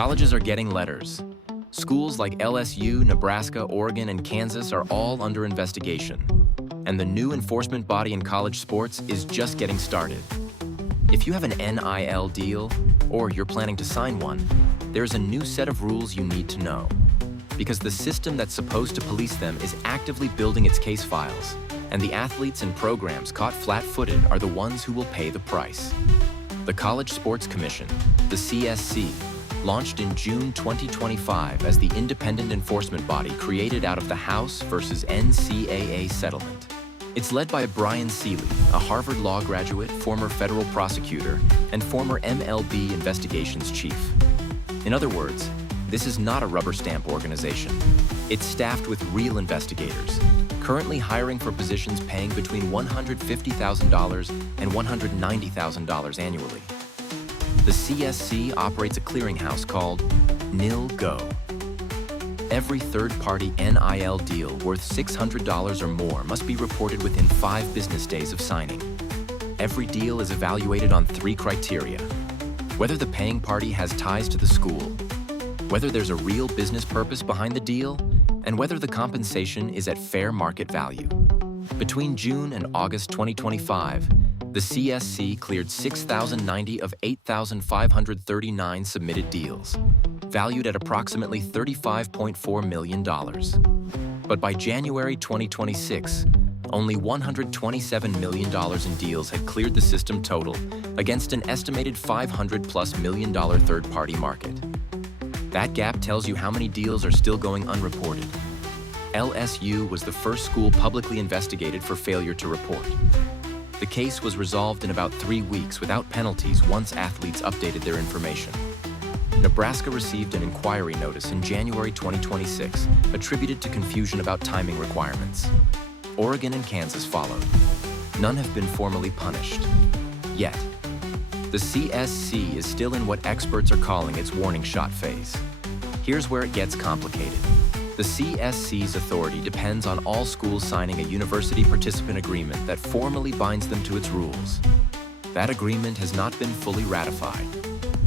Colleges are getting letters. Schools like L.S.U, Nebraska, Oregon, and Kansas are all under investigation. And the new enforcement body in college sports is just getting started. If you have an N.I.L. deal, or you're planning to sign one, there's a new set of rules you need to know. Because the system that's supposed to police them is actively building its case files, and the athletes and programs caught flat-footed are the ones who will pay the price. The College Sports Commission, the C.S.C., launched in June 2025 as the independent enforcement body created out of the House versus NCAA settlement. It's led by Bryan Seeley, a Harvard Law graduate, former federal prosecutor, and former MLB investigations chief. In other words, this is not a rubber stamp organization. It's staffed with real investigators, currently hiring for positions paying between $150,000 and $190,000 annually. The CSC operates a clearinghouse called N.I.L. Go. Every third-party N.I.L. deal worth $600 or more must be reported within 5 business days of signing. Every deal is evaluated on 3 criteria: whether the paying party has ties to the school, whether there's a real business purpose behind the deal, and whether the compensation is at fair market value. Between June and August 2025, the CSC cleared 6,090 of 8,539 submitted deals, valued at approximately $35.4 million. But by January 2026, only $127 million in deals had cleared the system total against an estimated $500+ million third-party market. That gap tells you how many deals are still going unreported. L.S.U was the first school publicly investigated for failure to report. The case was resolved in about 3 weeks without penalties once athletes updated their information. Nebraska received an inquiry notice in January 2026 attributed to confusion about timing requirements. Oregon and Kansas followed. None have been formally punished. Yet. The CSC is still in what experts are calling its warning shot phase. Here's where it gets complicated. The CSC's authority depends on all schools signing a university participant agreement that formally binds them to its rules. That agreement has not been fully ratified.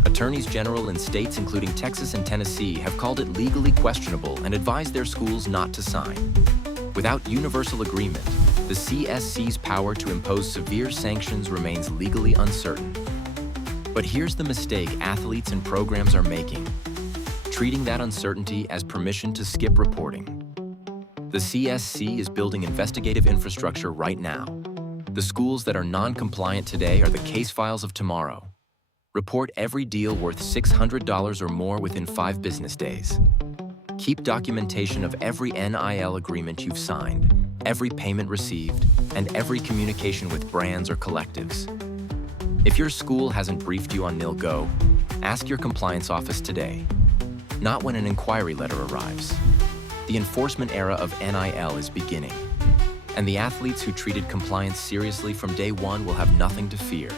Attorneys general in states including Texas and Tennessee have called it legally questionable and advised their schools not to sign. Without universal agreement, the CSC's power to impose severe sanctions remains legally uncertain. But here's the mistake athletes and programs are making: treating that uncertainty as permission to skip reporting. The CSC is building investigative infrastructure right now. The schools that are non-compliant today are the case files of tomorrow. Report every deal worth $600 or more within 5 business days. Keep documentation of every N.I.L. agreement you've signed, every payment received, and every communication with brands or collectives. If your school hasn't briefed you on N.I.L. Go, ask your compliance office today. Not when an inquiry letter arrives. The enforcement era of N.I.L. is beginning, and the athletes who treated compliance seriously from day one will have nothing to fear.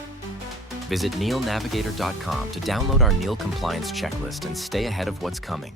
Visit NILnavigator.com to download our N.I.L. compliance checklist and stay ahead of what's coming.